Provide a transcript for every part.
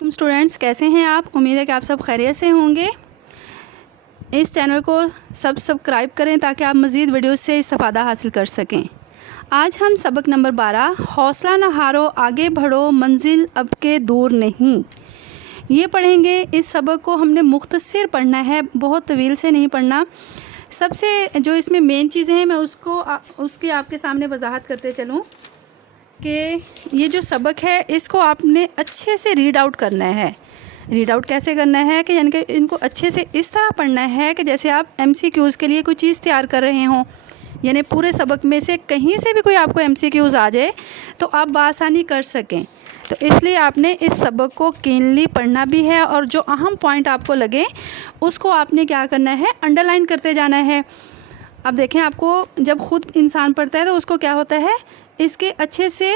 Students, कैसे हैं आप? उम्मीद है कि आप सब खैरियत से होंगे। इस चैनल को सब्सक्राइब करें ताकि आप मज़ीद वीडियोस से इस्तिफ़ादा हासिल कर सकें। आज हम सबक नंबर 12 हौसला न हारो आगे बढ़ो मंजिल अब के दूर नहीं ये पढ़ेंगे। इस सबक को हमने मुख्तसर पढ़ना है, बहुत तवील से नहीं पढ़ना। सबसे जो इसमें मेन चीज़ें हैं मैं उसकी आपके सामने वजाहत करते चलूँ कि ये जो सबक है इसको आपने अच्छे से रीड आउट करना है। रीड आउट कैसे करना है कि यानी कि इनको अच्छे से इस तरह पढ़ना है कि जैसे आप MCQs के लिए कोई चीज़ तैयार कर रहे हों, यानी पूरे सबक में से कहीं से भी कोई आपको MCQs आ जाए तो आप बआसानी कर सकें। तो इसलिए आपने इस सबक को कीनली पढ़ना भी है और जो अहम पॉइंट आपको लगे उसको आपने क्या करना है, अंडरलाइन करते जाना है। अब देखें, आपको जब ख़ुद इंसान पढ़ता है तो उसको क्या होता है, इसके अच्छे से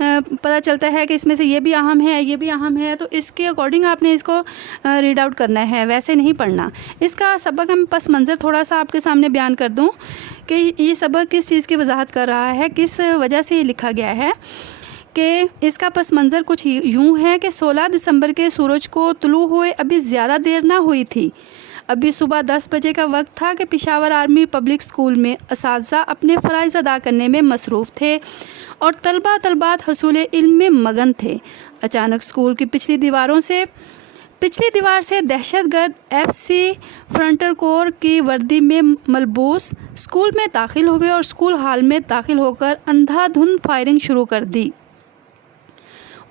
पता चलता है कि इसमें से ये भी अहम है, ये भी अहम है, तो इसके अकॉर्डिंग आपने इसको रीड आउट करना है, वैसे नहीं पढ़ना। इसका सबक हम पस मंज़र थोड़ा सा आपके सामने बयान कर दूं कि ये सबक किस चीज़ की वजाहत कर रहा है, किस वजह से ये लिखा गया है। कि इसका पस मंज़र कुछ यूँ है कि 16 दिसंबर के सूरज को तुलू हुए अभी ज़्यादा देर ना हुई थी। अभी सुबह 10 बजे का वक्त था कि पेशावर आर्मी पब्लिक स्कूल में असातिज़ा अपने फ़राइज़ अदा करने में मसरूफ़ थे और तलबात हसूल इल्म में मगन थे। अचानक स्कूल की पिछली दीवार से दहशतगर्द FC फ्रंटर कोर की वर्दी में मलबूस स्कूल में दाखिल हुए और स्कूल हॉल में दाखिल होकर अंधाधुंध फायरिंग शुरू कर दी।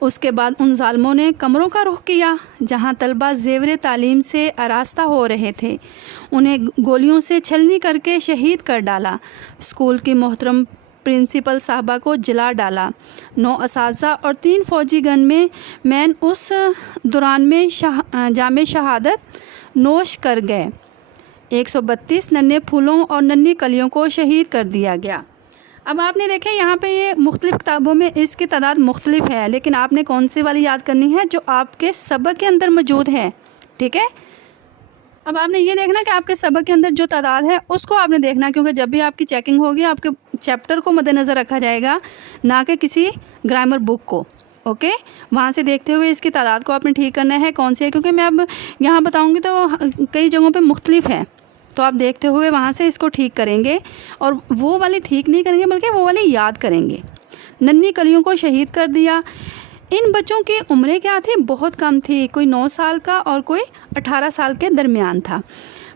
उसके बाद उन ज़ालिमों ने कमरों का रुख किया जहां तलबा ज़ेवर तालीम से आरास्ता हो रहे थे। उन्हें गोलियों से छलनी करके शहीद कर डाला। स्कूल की मोहतरम प्रिंसिपल साहबा को जला डाला। 9 असातिज़ा और 3 फ़ौजी गन में मैन उस दौरान में जामे शहादत नोश कर गए। 132 नन्हे फूलों और नन्ही कलियों को शहीद कर दिया गया। अब आपने देखें यहाँ पे ये मुख्तलिफ़ किताबों में इसकी तादाद मुख्तलिफ है, लेकिन आपने कौन सी वाली याद करनी है जो आपके सबक के अंदर मौजूद है। ठीक है, अब आपने ये देखना कि आपके सबक के अंदर जो तादाद है उसको आपने देखना, क्योंकि जब भी आपकी चेकिंग होगी आपके चैप्टर को मद्देनज़र रखा जाएगा, ना कि किसी ग्रामर बुक को। ओके, वहाँ से देखते हुए इसकी तादाद को आपने ठीक करना है कौन सी है, क्योंकि मैं अब यहाँ बताऊँगी तो कई जगहों पर मुख्तलिफ है, तो आप देखते हुए वहाँ से इसको ठीक करेंगे और वो वाली ठीक नहीं करेंगे बल्कि वो वाली याद करेंगे। नन्ही कलियों को शहीद कर दिया। इन बच्चों की उम्रें क्या थी, बहुत कम थी, कोई 9 साल का और कोई 18 साल के दरमियान था।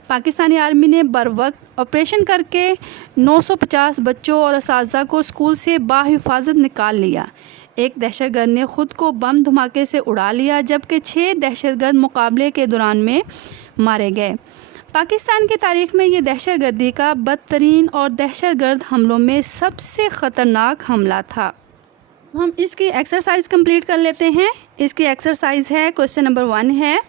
पाकिस्तानी आर्मी ने बर वक्त ऑपरेशन करके 950 बच्चों और असातिज़ा को स्कूल से बाहिफाजत निकाल लिया। एक दहशतगर्द ने ख़ुद को बम धमाके से उड़ा लिया, जबकि 6 दहशतगर्द मुकाबले के दौरान में मारे गए। पाकिस्तान की तारीख़ में ये दहशतगर्दी का बदतरीन और दहशतगर्द हमलों में सबसे ख़तरनाक हमला था। हम इसकी एक्सरसाइज कंप्लीट कर लेते हैं। इसकी एक्सरसाइज है, क्वेश्चन नंबर 1 है,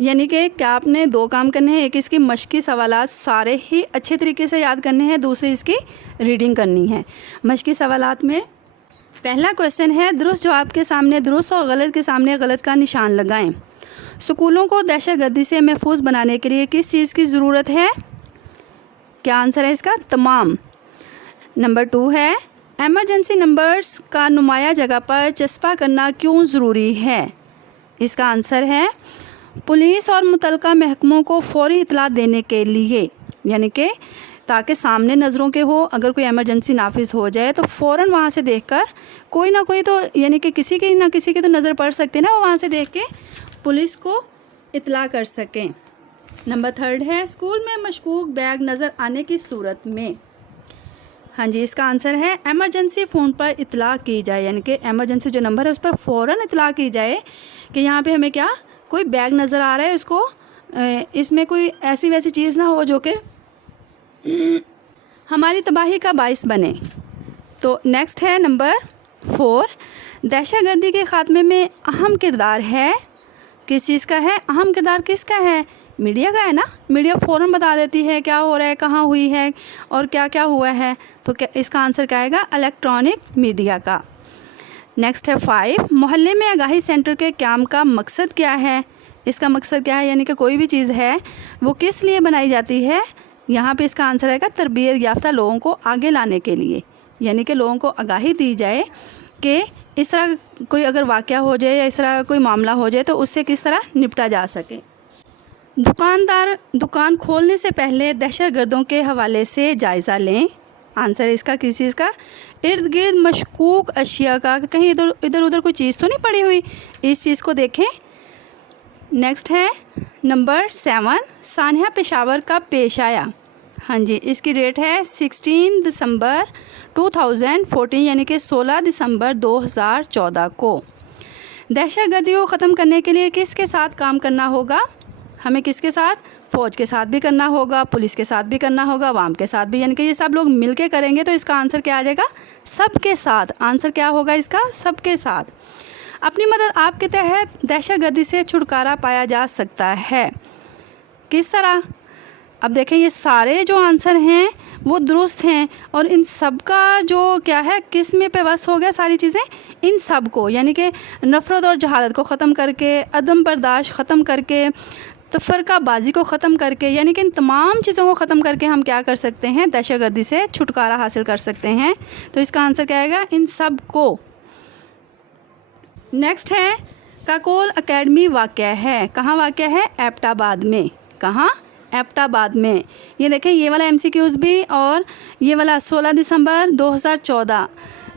यानी कि क्या आपने 2 काम करने हैं। एक इसकी मश्की सवालात सारे ही अच्छे तरीके से याद करने हैं, दूसरी इसकी रीडिंग करनी है। मश्की सवालात में पहला क्वेश्चन है, दुरुस्त जवाब के सामने दुरुस्त और गलत के सामने गलत का निशान लगाएं। स्कूलों को दहशतगर्दी से महफूज बनाने के लिए किस चीज़ की ज़रूरत है? क्या आंसर है इसका? तमाम। नंबर 2 है, एमरजेंसी नंबर्स का नुमाया जगह पर चस्पा करना क्यों ज़रूरी है? इसका आंसर है पुलिस और मुतलका महकमों को फ़ौरी इतला देने के लिए, यानी कि ताकि सामने नज़रों के हो, अगर कोई एमरजेंसी नाफिज हो जाए तो फ़ौरन वहाँ से देखकर कोई ना कोई तो, यानी कि किसी की तो नज़र पड़ सकती है ना, वो वहाँ से देख के पुलिस को इतला कर सकें। नंबर 3 है, स्कूल में मशकूक बैग नज़र आने की सूरत में। हाँ जी, इसका आंसर है एमरजेंसी फ़ोन पर इतला की जाए, यानी कि एमरजेंसी जो नंबर है उस पर फ़ौरन इतला की जाए कि यहाँ पे हमें क्या, कोई बैग नज़र आ रहा है, उसको इसमें कोई ऐसी वैसी चीज़ ना हो जो कि हमारी तबाही का बाइस बने। तो नेक्स्ट है नंबर 4, दहशतगर्दी के ख़ात्मे में अहम किरदार है, किस चीज़ का है? अहम किरदार किसका है? मीडिया का है ना। मीडिया फ़ौरन बता देती है क्या हो रहा है, कहाँ हुई है और क्या क्या हुआ है। तो क्या इसका आंसर क्या आएगा? इलेक्ट्रॉनिक मीडिया का। नेक्स्ट है 5, मोहल्ले में आगाही सेंटर के क़याम का मकसद क्या है? इसका मकसद क्या है, यानी कि कोई भी चीज़ है वो किस लिए बनाई जाती है? यहाँ पे इसका आंसर आएगा तरबियत याफ्ता लोगों को आगे लाने के लिए, यानी कि लोगों को आगाही दी जाए कि इस तरह कोई अगर वाक़या हो जाए या इस तरह का कोई मामला हो जाए तो उससे किस तरह निपटा जा सके। दुकानदार दुकान खोलने से पहले दहशतगर्दों के हवाले से जायज़ा लें। आंसर इसका किस चीज़ का? इर्द गिर्द मशकूक अशिया का, कहीं इधर उधर कोई चीज़ तो नहीं पड़ी हुई, इस चीज़ को देखें। नेक्स्ट है नंबर 7, सानिया पेशावर कब पेश आया? हाँ जी, इसकी डेट है 16 दिसंबर 2014 यानी कि 16 दिसंबर 2014 को। दहशतगर्दी को ख़त्म करने के लिए किसके साथ काम करना होगा? हमें किसके साथ? फ़ौज के साथ भी करना होगा, पुलिस के साथ भी करना होगा, अवाम के साथ भी, यानी कि ये सब लोग मिल के करेंगे तो इसका आंसर क्या आ जाएगा? सबके साथ। आंसर क्या होगा इसका? सबके साथ। अपनी मदद आप के तहत दहशतगर्दी से छुटकारा पाया जा सकता है। किस तरह? अब देखें, ये सारे जो आंसर हैं वो दुरुस्त हैं और इन सब का जो क्या है, किस में पे बस हो गया सारी चीज़ें? इन सब को, यानी कि नफ़रत और जहालत को ख़त्म करके, अदम बर्दाश्त ख़त्म करके, तफरकाबाजी को ख़त्म करके, यानी कि इन तमाम चीज़ों को ख़त्म करके हम क्या कर सकते हैं? दहशतगर्दी से छुटकारा हासिल कर सकते हैं। तो इसका आंसर क्या आएगा? इन सब को। नेक्स्ट है काकोल एकेडमी वाक़या है, कहाँ वाक़या है? एबटाबाद में। कहाँ? एबटाबाद में। ये देखें, ये वाला MCQs भी और ये वाला 16 दिसंबर 2014,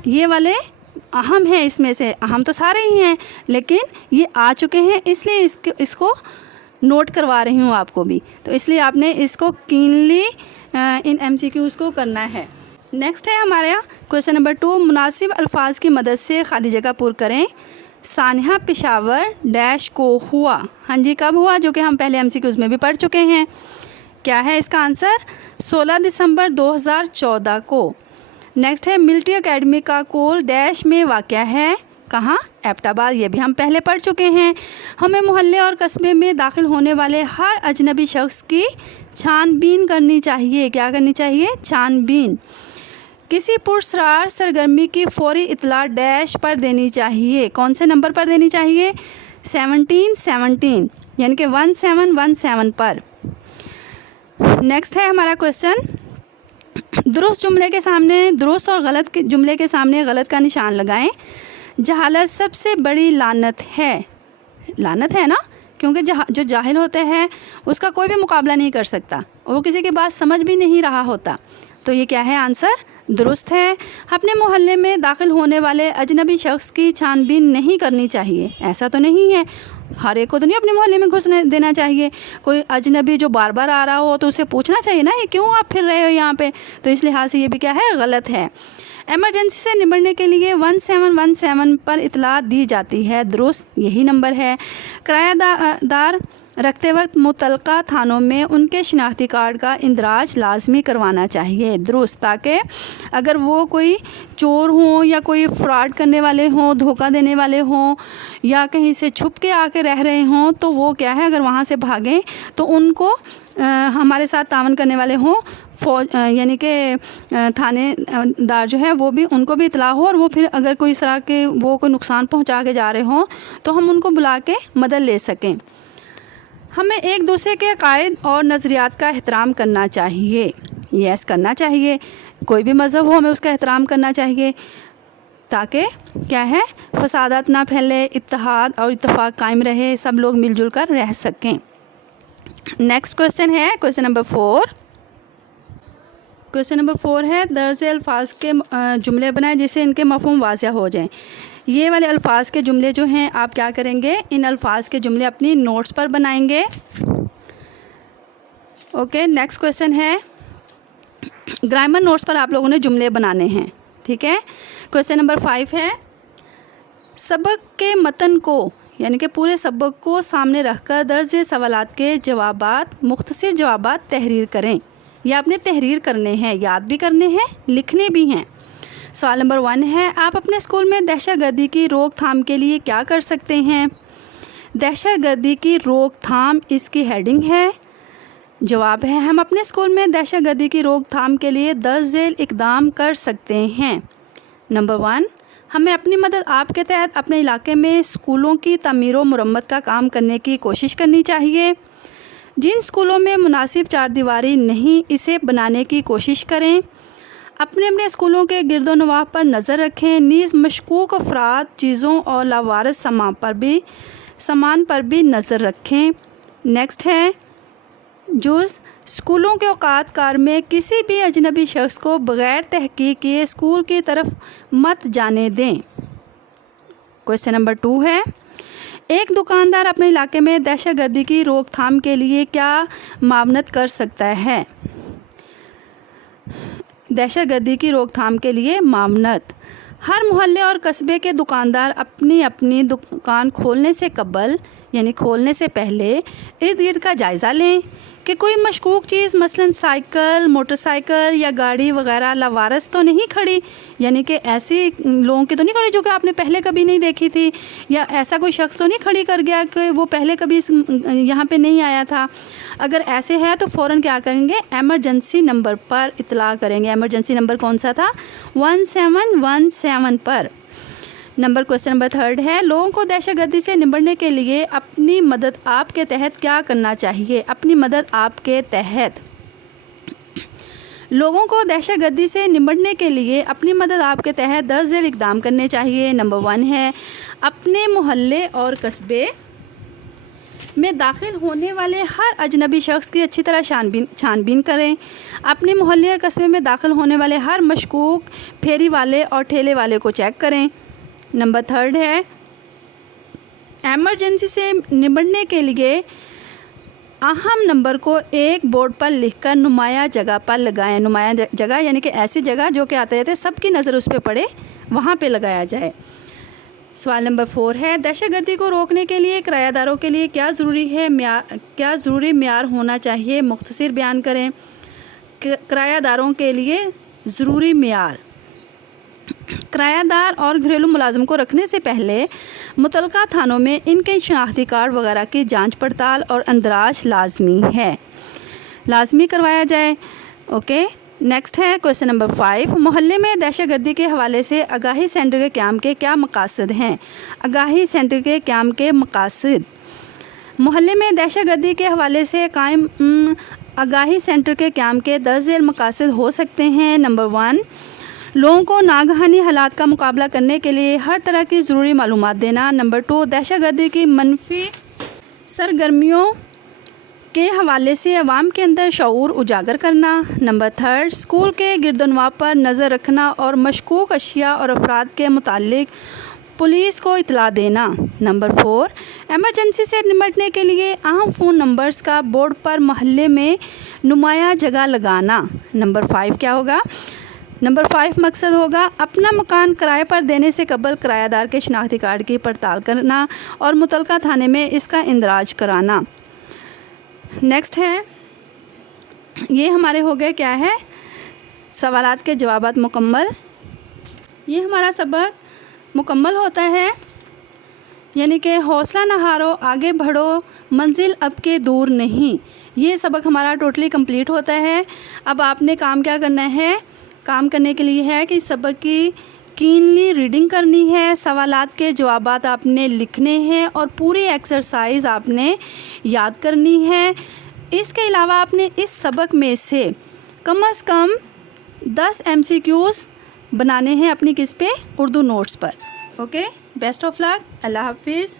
ये वाले अहम हैं। इसमें से अहम तो सारे ही हैं लेकिन ये आ चुके हैं, इसलिए इसको नोट करवा रही हूँ आपको भी, तो इसलिए आपने इसको कीनली इन MCQs को करना है। नेक्स्ट है हमारे यहाँ क्वेश्चन नंबर 2, मुनासिब अल्फाज की मदद से खाली जगह पुर करें। सानिया पेशावर डैश को हुआ। हाँ जी, कब हुआ? जो कि हम पहले MCQs में भी पढ़ चुके हैं। क्या है इसका आंसर? 16 दिसंबर 2014 को। नेक्स्ट है मिलिट्री एकेडमी का कोल डैश में वाक़या है, कहाँ? एबटाबाद। ये भी हम पहले पढ़ चुके हैं। हमें मोहल्ले और कस्बे में दाखिल होने वाले हर अजनबी शख्स की छानबीन करनी चाहिए। क्या करनी चाहिए? छानबीन। किसी पुरस्रार सरगर्मी की फौरी इतला डैश पर देनी चाहिए। कौन से नंबर पर देनी चाहिए? 1717 यानी कि 1717 पर। नेक्स्ट है हमारा क्वेश्चन, दुरुस्त जुमले के सामने दुरुस्त और गलत जुमले के सामने गलत का निशान लगाएं। जहालत सबसे बड़ी लानत है। लानत है ना, क्योंकि जो जाहिल होते हैं उसका कोई भी मुकाबला नहीं कर सकता और वो किसी की बात समझ भी नहीं रहा होता। तो ये क्या है? आंसर दुरुस्त है। अपने मोहल्ले में दाखिल होने वाले अजनबी शख्स की छानबीन नहीं करनी चाहिए। ऐसा तो नहीं है, हर एक को तो नहीं अपने मोहल्ले में घुसने देना चाहिए। कोई अजनबी जो बार बार आ रहा हो तो उसे पूछना चाहिए ना, ये क्यों आप फिर रहे हो यहाँ पे? तो इस लिहाज से ये भी क्या है? गलत है। एमरजेंसी से निपटने के लिए 1717 पर इतला दी जाती है। दुरुस्त, यही नंबर है। किरायादार रखते वक्त मुतलका थानों में उनके शनाख्ती कार्ड का इंदराज लाजमी करवाना चाहिए। दुरुस्त, ताकि अगर वो कोई चोर हों या कोई फ्रॉड करने वाले हों, धोखा देने वाले हों या कहीं से छुप के आके रह रहे हों तो वो क्या है, अगर वहाँ से भागें तो उनको हमारे साथ तावन करने वाले हों फौज यानी कि थानेदार जो है वो भी, उनको भी इतला हो और वो फिर अगर कोई इस तरह के वो कोई नुकसान पहुँचा के जा रहे हों तो हम उनको बुला के मदद ले सकें। हमें एक दूसरे के अकायद और नज़रियात का एहतराम करना चाहिए। यस, करना चाहिए। कोई भी मज़हब हो हमें उसका एहतराम करना चाहिए ताकि क्या है, फसादात ना फैले, इत्तेहाद और इत्तेफाक कायम रहे, सब लोग मिलजुल कर रह सकें। नेक्स्ट क्वेश्चन है क्वेश्चन नंबर 4। क्वेश्चन नंबर 4 है दर्ज अल्फाज के जुमले बनाए जिससे इनके मफ़हूम वाज़िह हो जाएं। ये वाले अल्फाज के जुमले जो हैं आप क्या करेंगे, इन अल्फाज के जुमले अपनी नोट्स पर बनाएंगे। ओके, नेक्स्ट क्वेश्चन है ग्रामर नोट्स पर आप लोगों ने जुमले बनाने हैं। ठीक है, क्वेश्चन नंबर 5 है सबक के मतन को यानी कि पूरे सबक को सामने रखकर दर्ज सवालात के जवाबात, मुख्तसर जवाबात तहरीर करें। ये आपने तहरीर करने हैं, याद भी करने हैं, लिखने भी हैं। सवाल नंबर 1 है आप अपने स्कूल में दहशतगर्दी की रोकथाम के लिए क्या कर सकते हैं? दहशतगर्दी की रोकथाम इसकी हेडिंग है। जवाब है हम अपने स्कूल में दहशतगर्दी की रोकथाम के लिए 10 झेल इकदाम कर सकते हैं। नंबर 1, हमें अपनी मदद आपके तहत अपने इलाके में स्कूलों की तमीर व मुरम्मत का काम करने की कोशिश करनी चाहिए। जिन स्कूलों में मुनासिब चारदीवारी नहीं, इसे बनाने की कोशिश करें। اپنے اپنے اسکولوں کے گرد و نواح پر نظر رکھیں، نیز مشکوک افراد، چیزوں اور لاوارث سامان پر بھی نظر رکھیں۔ نیکسٹ ہے جز اسکولوں کے اوقات کار میں کسی بھی اجنبی شخص کو بغیر تحقیق کیے اسکول کی طرف مت جانے دیں۔ کویسچن نمبر 2 ہے، ایک دکاندار اپنے علاقے میں دہشت گردی کی روک تھام کے لیے کیا معاونت کر سکتا ہے؟ دہشت گردی کی روک تھام کے لیے معاونت: ہر محلے اور قصبے کے دکاندار اپنی دکان کھولنے سے قبل یعنی کھولنے سے پہلے ارد گرد کا جائزہ لیں کہ کوئی مشکوک چیز مثلاً سائیکل، موٹر سائیکل یا گاڑی وغیرہ لاوارث تو نہیں کھڑی، یعنی کہ ایسی لوگوں کی تو نہیں کھڑی جو کہ آپ نے پہلے کبھی نہیں دیکھی تھی، یا ایسا کوئی شخص تو نہیں کھڑی کر گیا کہ وہ پہلے کبھی یہاں پہ نہیں آیا تھا۔ اگر ایسے ہے تو فوراً کیا کریں گے؟ ایمرجنسی نمبر پر اطلاع کریں گے۔ ایمرجنسی نمبر کون سا تھا؟ 1717 پر۔ کویسچن نمبر 3 ہے، لوگوں کو دہشت گردی سے نمٹنے کے لیے اپنی مدد آپ کے تحت کیا کرنا چاہیے؟ اپنی مدد آپ کے تحت لوگوں کو دہشت گردی سے نمٹنے کے لیے اپنی مدد آپ کے تحت درج ذیل اقدام کرنے چاہیے۔ نمبر 1 ہے، اپنے محلے اور قصبے میں داخل ہونے والے ہر اجنبی شخص کی اچھی طرح چھان بین کریں۔ اپنے محلے اور قصبے میں داخل ہونے والے ہر مشکوک پھیری والے اور ٹھیلے والے کو چیک کریں۔ نمبر 3 ہے، ایمرجنسی سے نمٹنے کے لیے اہم نمبر کو ایک بورڈ پر لکھ کر نمایاں جگہ پر لگائیں۔ نمایاں جگہ یعنی کہ ایسی جگہ جو کہ آتے جاتے سب کی نظر اس پہ پڑے، وہاں پہ لگایا جائے۔ سوال نمبر 4 ہے، دہشت گردی کو روکنے کے لیے کرایہ داروں کے لیے کیا ضروری معیار ہونا چاہیے؟ مختصر بیان کریں۔ کرایہ داروں کے لیے ضروری معیار: کرایہ دار اور گھریلو ملازم کو رکھنے سے پہلے متعلقہ تھانوں میں ان کے شناختی کارڈ وغیرہ کی جانچ پڑتال اور اندراج لازمی کروایا جائے۔ اوکے، نیکسٹ ہے کویسچن نمبر 5، محلے میں دہشت گردی کے حوالے سے آگاہی سینٹر کے قیام کے کیا مقاصد ہیں؟ آگاہی سینٹر کے قیام کے مقاصد: محلے میں دہشت گردی کے حوالے سے قائم آگاہی سینٹر کے قیام کے درج ذیل مقاصد ہو سکتے ہیں۔ نمبر 1، لوگوں کو ناگہانی حالات کا مقابلہ کرنے کے لیے ہر طرح کی ضروری معلومات دینا۔ نمبر 2، دہشت گردی کی منفی سرگرمیوں کے حوالے سے عوام کے اندر شعور اجاگر کرنا۔ نمبر 3، اسکول کے گرد و نواح پر نظر رکھنا اور مشکوک اشیاء اور افراد کے متعلق پولیس کو اطلاع دینا۔ نمبر 4، ایمرجنسی سے نمٹنے کے لیے اہم فون نمبرز کا بورڈ پر محلے میں نمایاں جگہ لگانا۔ نمبر 5 کیا ہوگا؟ نمبر 5 مقصد ہوگا اپنا مکان کرائے پر دینے سے قبل کرایہ دار کے شناختی کارڈ کی پڑتال کرنا اور متعلقہ تھانے میں اس کا اندراج کرانا۔ نیکسٹ ہے، یہ ہمارے ہو گئے کیا ہے؟ سوالات کے جوابات مکمل۔ یہ ہمارا سبق مکمل ہوتا ہے، یعنی کہ حوصلہ نہ ہارو، آگے بڑھو، منزل اب کے دور نہیں۔ یہ سبق ہمارا ٹوٹلی کمپلیٹ ہوتا ہے۔ اب آپ نے کام کیا کرنا ہے؟ کام کرنے کے لیے ہے کہ سبق کی کینلی ریڈنگ کرنی ہے، سوالات کے جوابات آپ نے لکھنے ہیں اور پوری ایکسرسائز آپ نے یاد کرنی ہے۔ اس کے علاوہ آپ نے اس سبق میں سے کم از کم 10 MCQs بنانے ہیں اپنی کس پہ؟ اردو نوٹس پر۔ اوکے، بیسٹ آف لک، اللہ حافظ۔